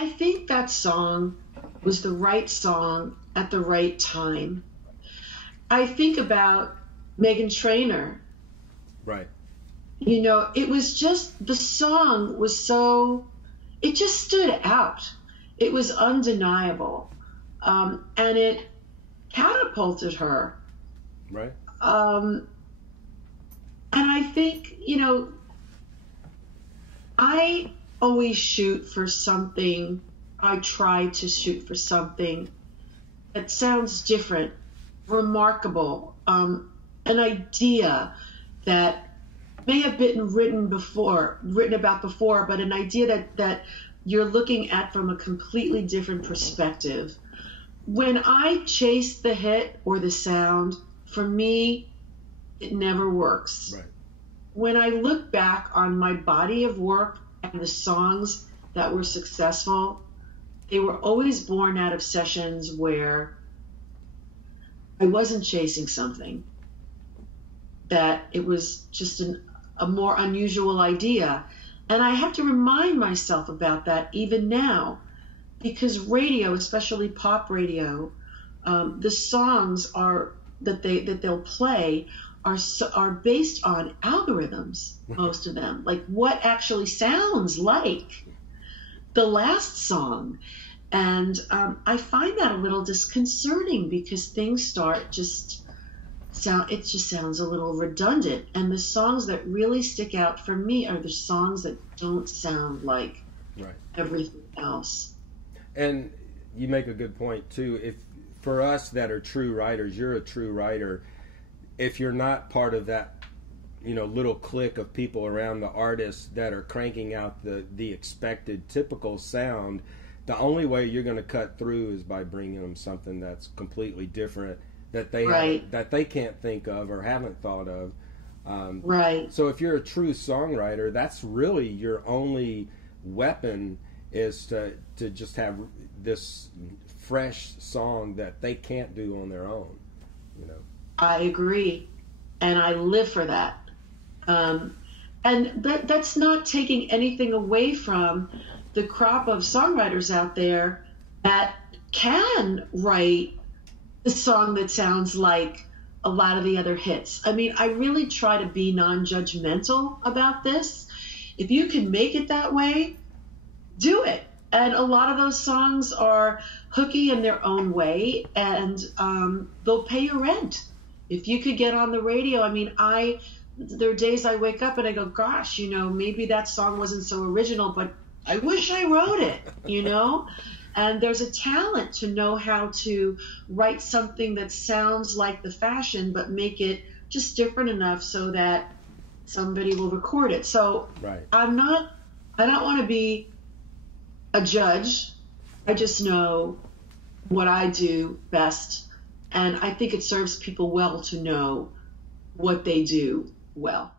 I think that song was the right song at the right time. I think about Meghan Trainor. Right. You know, it was just, the song was so, it just stood out. It was undeniable. And it catapulted her. Right. And I think, you know, I always shoot for something, I try to shoot for something that sounds different, remarkable, an idea that may have been written about before, but an idea that you're looking at from a completely different perspective. When I chase the hit or the sound, for me, it never works. Right. When I look back on my body of work and the songs that were successful, they were always born out of sessions where I wasn't chasing something, that it was just a more unusual idea. And I have to remind myself about that even now, because radio, especially pop radio, the songs that they'll play are based on algorithms, most of them, like what actually sounds like the last song. And I find that a little disconcerting, because things start it just sounds a little redundant. And the songs that really stick out for me are the songs that don't sound like everything else. And you make a good point too. If for us that are true writers, you're a true writer. If you're not part of that, you know, little clique of people around the artists that are cranking out the expected typical sound, the only way you're going to cut through is by bringing them something that's completely different, that they can't think of or haven't thought of. Right. So if you're a true songwriter, that's really your only weapon, is to just have this fresh song that they can't do on their own. You know. I agree, and I live for that. And that's not taking anything away from the crop of songwriters out there that can write a song that sounds like a lot of the other hits. I mean, I really try to be non-judgmental about this. If you can make it that way, do it. And a lot of those songs are hooky in their own way, and they'll pay your rent. If you could get on the radio, I mean, there are days I wake up and I go, gosh, you know, maybe that song wasn't so original, but I wish I wrote it, you know? And there's a talent to know how to write something that sounds like the fashion, but make it just different enough so that somebody will record it. So I don't want to be a judge. I just know what I do best. And I think it serves people well to know what they do well.